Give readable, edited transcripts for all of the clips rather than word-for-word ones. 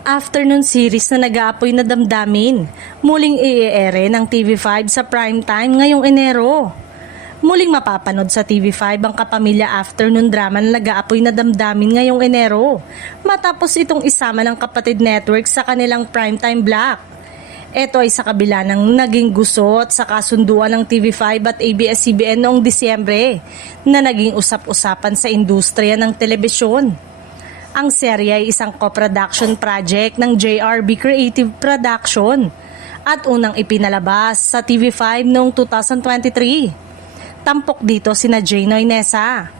Afternoon series na nag-aapoy na damdamin, muling i-ere ng TV5 sa primetime ngayong Enero. Muling mapapanood sa TV5 ang kapamilya afternoon drama na nag-aapoy na damdamin ngayong Enero, matapos itong isama ng Kapatid Network sa kanilang primetime block. Ito ay sa kabila ng naging gusot sa kasunduan ng TV5 at ABS-CBN noong Disyembre na naging usap-usapan sa industriya ng telebisyon. Ang serye ay isang co-production project ng JRB Creative Production at unang ipinalabas sa TV5 noong 2023. Tampok dito sina Jaynoy Nesa,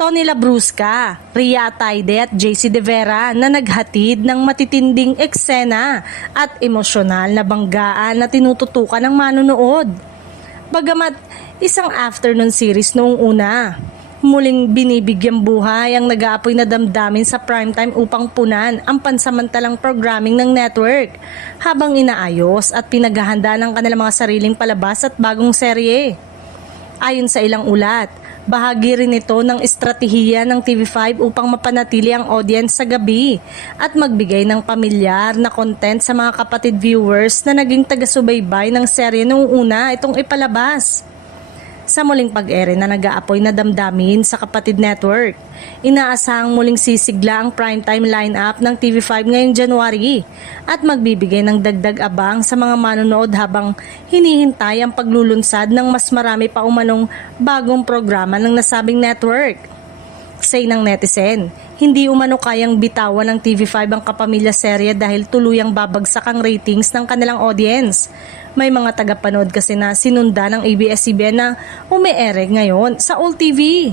Tony Labrusca, Ria Ataide at JC De Vera na naghatid ng matitinding eksena at emosyonal na banggaan na tinututukan ng manonood. Bagamat isang afternoon series noong una, muling binibigyang buhay ang nag-aapoy na damdamin sa primetime upang punan ang pansamantalang programming ng network habang inaayos at pinaghahanda ng kanilang mga sariling palabas at bagong serye. Ayon sa ilang ulat, bahagi rin ito ng estratehiya ng TV5 upang mapanatili ang audience sa gabi at magbigay ng pamilyar na content sa mga kapatid viewers na naging taga-subaybay ng serye noong una itong ipalabas. Sa muling pag-ere na nag-aapoy na damdamin sa Kapatid Network, inaasahang muling sisigla ang primetime lineup ng TV5 ngayong January at magbibigay ng dagdag abang sa mga manonood habang hinihintay ang paglulunsad ng mas marami pa umanong bagong programa ng nasabing network. Say ng netizen, hindi umano kayang bitawan ng TV5 ang kapamilya serye dahil tuluyang babagsak ang ratings ng kanilang audience. May mga tagapanood kasi na sinunda ng ABS-CBN na umi-ere ngayon sa All TV.